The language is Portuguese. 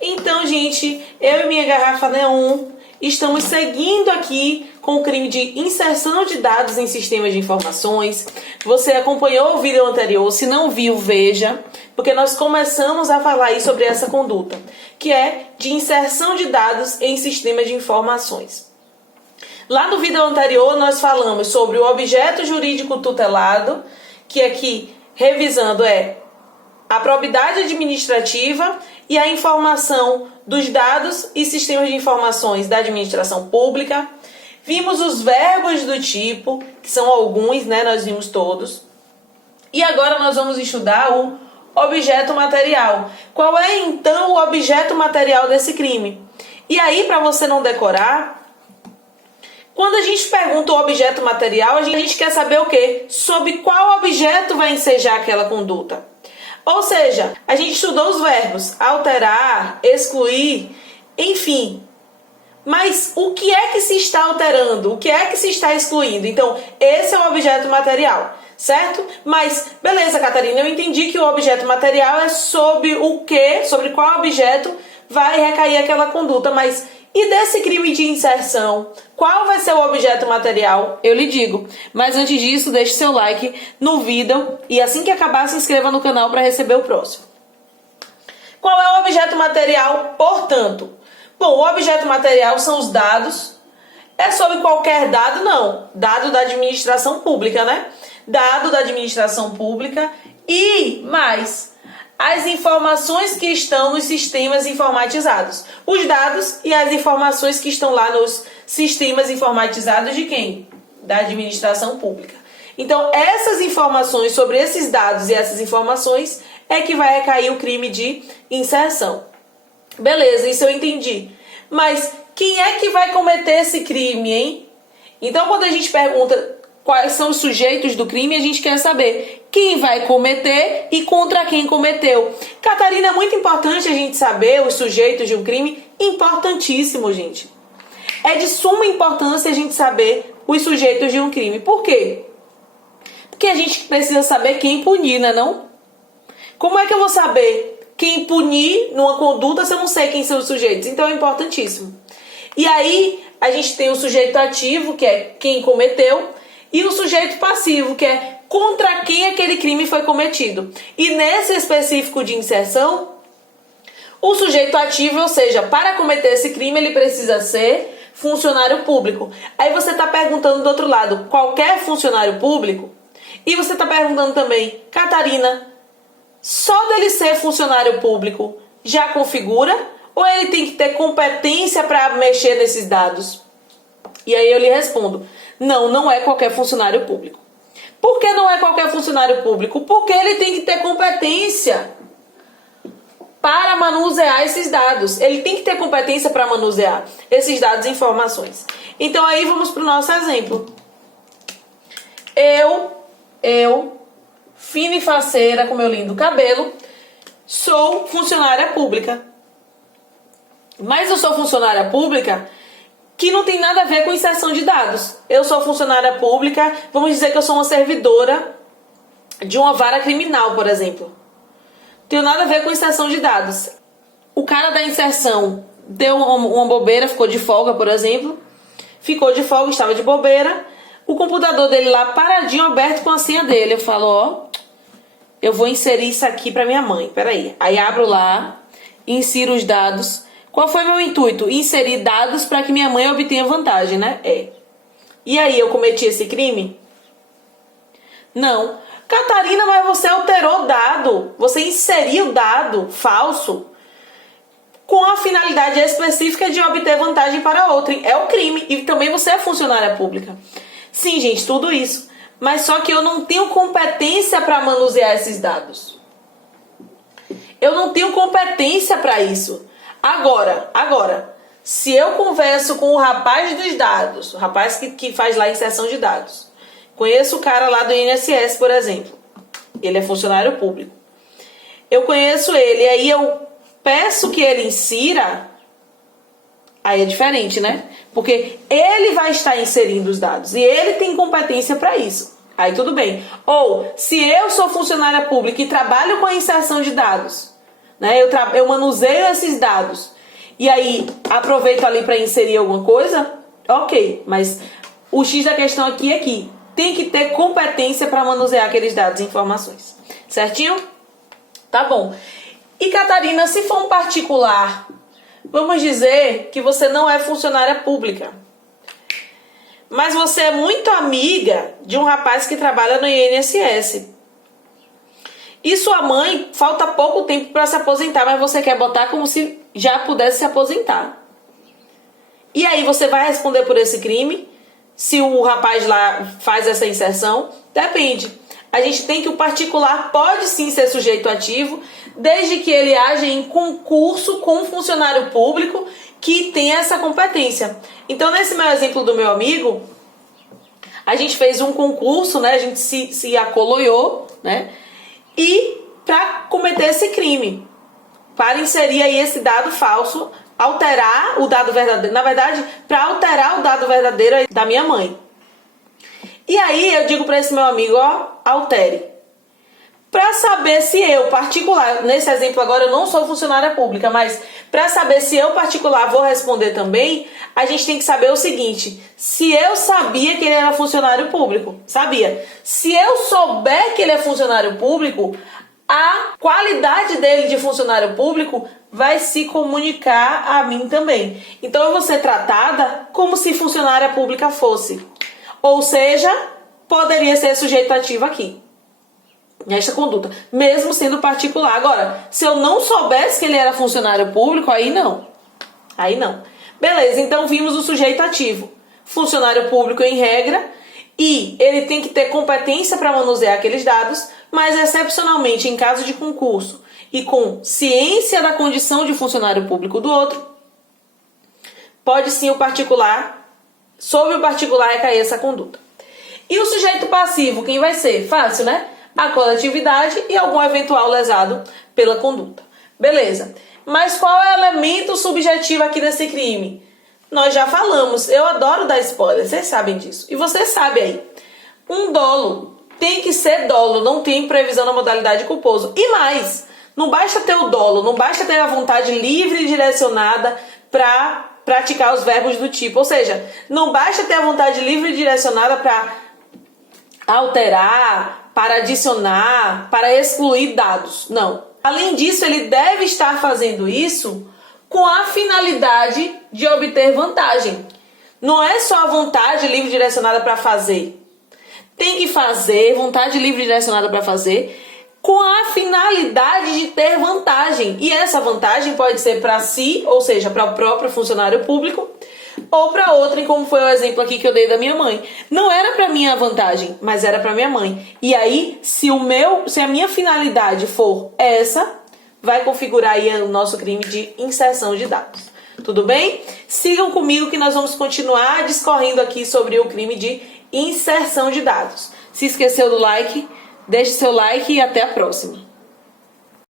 Então, gente, eu e minha garrafa Neon estamos seguindo aqui com o crime de inserção de dados em sistemas de informações. Você acompanhou o vídeo anterior, se não viu, veja, porque nós começamos a falar aí sobre essa conduta, que é de inserção de dados em sistemas de informações. Lá no vídeo anterior nós falamos sobre o objeto jurídico tutelado, que aqui, revisando, é a probidade administrativa e a informação dos dados e sistemas de informações da administração pública. Vimos os verbos do tipo, que são alguns, né? Nós vimos todos. E agora nós vamos estudar o objeto material. Qual é, então, o objeto material desse crime? E aí, para você não decorar, quando a gente pergunta o objeto material, a gente quer saber o quê? Sobre qual objeto vai ensejar aquela conduta. Ou seja, a gente estudou os verbos alterar, excluir, enfim. Mas o que é que se está alterando? O que é que se está excluindo? Então, esse é o objeto material, certo? Mas, beleza, Catarina, eu entendi que o objeto material é sobre o quê? Sobre qual objeto vai recair aquela conduta, mas e desse crime de inserção? Qual vai ser o objeto material? Eu lhe digo. Mas antes disso, deixe seu like no vídeo e assim que acabar, se inscreva no canal para receber o próximo. Qual é o objeto material, portanto? Bom, o objeto material são os dados. É sobre qualquer dado? Não. Dado da administração pública, né? Dado da administração pública e mais as informações que estão nos sistemas informatizados. Os dados e as informações que estão lá nos sistemas informatizados de quem? Da administração pública. Então, essas informações sobre esses dados e essas informações é que vai recair o crime de inserção. Beleza, isso eu entendi. Mas quem é que vai cometer esse crime, hein? Então, quando a gente pergunta quais são os sujeitos do crime, a gente quer saber quem vai cometer e contra quem cometeu. Catarina, é muito importante a gente saber os sujeitos de um crime. Importantíssimo, gente. É de suma importância a gente saber os sujeitos de um crime. Por quê? Porque a gente precisa saber quem punir, né, não? Como é que eu vou saber quem punir numa conduta se eu não sei quem são os sujeitos? Então é importantíssimo. E aí a gente tem o sujeito ativo, que é quem cometeu, e o sujeito passivo, que é contra quem aquele crime foi cometido. E nesse específico de inserção, o sujeito ativo, ou seja, para cometer esse crime, ele precisa ser funcionário público. Aí você está perguntando do outro lado, qualquer funcionário público? E você está perguntando também, Catarina, só dele ser funcionário público já configura? Ou ele tem que ter competência para mexer nesses dados? E aí eu lhe respondo, não, não é qualquer funcionário público. Por que não é qualquer funcionário público? Porque ele tem que ter competência para manusear esses dados. Ele tem que ter competência para manusear esses dados e informações. Então aí vamos para o nosso exemplo. Eu, fina e faceira com meu lindo cabelo, sou funcionária pública. Mas eu sou funcionária pública que não tem nada a ver com inserção de dados. Eu sou funcionária pública, vamos dizer que eu sou uma servidora de uma vara criminal, por exemplo. Não tem nada a ver com inserção de dados. O cara da inserção deu uma bobeira, ficou de folga, por exemplo. Ficou de folga, estava de bobeira. O computador dele lá paradinho, aberto com a senha dele. Eu falo, ó, eu vou inserir isso aqui para minha mãe, peraí. Aí abro lá, insiro os dados. Qual foi meu intuito? Inserir dados para que minha mãe obtenha vantagem, né? E aí, eu cometi esse crime? Não. Catarina, mas você alterou dado. Você inseriu dado falso com a finalidade específica de obter vantagem para outrem. É o crime. E também você é funcionária pública. Sim, gente, tudo isso. Mas só que eu não tenho competência para manusear esses dados. Eu não tenho competência para isso. Agora, se eu converso com o rapaz dos dados, o rapaz que faz lá a inserção de dados, conheço o cara lá do INSS, por exemplo, ele é funcionário público, eu conheço ele, e aí eu peço que ele insira, aí é diferente, né? Porque ele vai estar inserindo os dados, e ele tem competência para isso, aí tudo bem. Ou, se eu sou funcionária pública e trabalho com a inserção de dados, né? Eu manuseio esses dados e aí aproveito ali para inserir alguma coisa, ok. Mas o X da questão aqui é que tem que ter competência para manusear aqueles dados e informações. Certinho? Tá bom. E Catarina, se for um particular, vamos dizer que você não é funcionária pública, mas você é muito amiga de um rapaz que trabalha no INSS. E sua mãe, falta pouco tempo para se aposentar, mas você quer botar como se já pudesse se aposentar. E aí você vai responder por esse crime? Se o rapaz lá faz essa inserção? Depende. A gente tem que o particular pode sim ser sujeito ativo, desde que ele haja em concurso com um funcionário público que tenha essa competência. Então, nesse meu exemplo do meu amigo, a gente fez um concurso, né? A gente se acoloiou, né? E para cometer esse crime, para inserir aí esse dado falso, alterar o dado verdadeiro, na verdade, para alterar o dado verdadeiro da minha mãe. E aí eu digo para esse meu amigo, ó, altere. Para saber se eu, particular, nesse exemplo agora eu não sou funcionária pública, mas para saber se eu, particular, vou responder também, a gente tem que saber o seguinte: se eu sabia que ele era funcionário público, sabia? Se eu souber que ele é funcionário público, a qualidade dele de funcionário público vai se comunicar a mim também. Então eu vou ser tratada como se funcionária pública fosse. Ou seja, poderia ser sujeito ativo aqui, nesta conduta, mesmo sendo particular. Agora, se eu não soubesse que ele era funcionário público, aí não. Aí não. Beleza, então vimos o sujeito ativo. Funcionário público em regra, e ele tem que ter competência para manusear aqueles dados, mas excepcionalmente em caso de concurso e com ciência da condição de funcionário público do outro, pode sim o particular, sobre o particular recair essa conduta. E o sujeito passivo, quem vai ser? Fácil, né? A coletividade e algum eventual lesado pela conduta. Beleza. Mas qual é o elemento subjetivo aqui desse crime? Nós já falamos, eu adoro dar spoiler, vocês sabem disso. E você sabe aí. Um dolo tem que ser dolo, não tem previsão na modalidade culposo. E mais, não basta ter o dolo, não basta ter a vontade livre e direcionada para praticar os verbos do tipo. Ou seja, não basta ter a vontade livre e direcionada para alterar, para adicionar, para excluir dados. Não. Além disso, ele deve estar fazendo isso com a finalidade de obter vantagem. Não é só a vontade livre e direcionada para fazer. Tem que fazer, vontade livre e direcionada para fazer, com a finalidade de ter vantagem. E essa vantagem pode ser para si, ou seja, para o próprio funcionário público, ou para outrem, como foi o exemplo aqui que eu dei da minha mãe. Não era para mim a vantagem, mas era para minha mãe. E aí, se a minha finalidade for essa, vai configurar aí o nosso crime de inserção de dados. Tudo bem? Sigam comigo que nós vamos continuar discorrendo aqui sobre o crime de inserção de dados. Se esqueceu do like, deixe seu like e até a próxima.